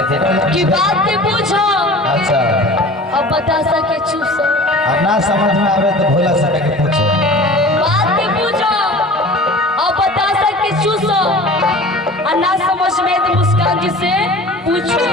कि बात ने पूछो। अच्छा अब बता सके चूसो। अब ना समझ में आवे तो भोला सके के पूछो। बात ने पूछो अब बता सके चूसो और ना समझ में तो मुस्कान जी से पूछो।